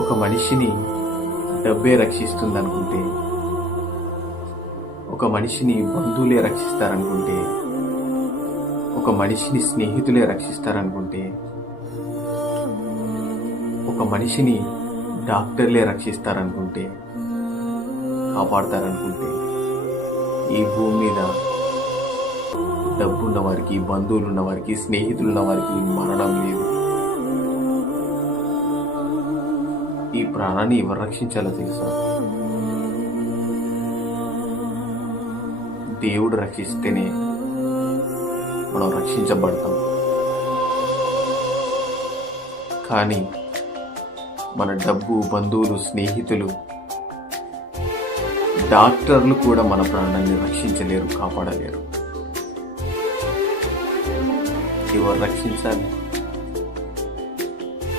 ఒక మనిషిని డబ్బే రక్షిస్తుందనుకుంటే, ఒక మనిషిని బంధువులే రక్షిస్తారనుకుంటే, ఒక మనిషిని స్నేహితులే రక్షిస్తారనుకుంటే, ఒక మనిషిని డాక్టర్లే రక్షిస్తారనుకుంటే, కాపాడతారనుకుంటే, ఈ భూమి మీద డబ్బున్న వారికి, బంధువులున్న వారికి, స్నేహితులున్న వారికి మరణం లేదు. ఈ ప్రాణాన్ని ఎవరు రక్షించాలో తెలుసా? దేవుడు రక్షిస్తేనే మనం రక్షించబడతాం. కానీ మన డబ్బు, బంధువులు, స్నేహితులు, డాక్టర్లు కూడా మన ప్రాణాన్ని రక్షించలేరు, కాపాడలేరు. ఎవరు రక్షించాలి?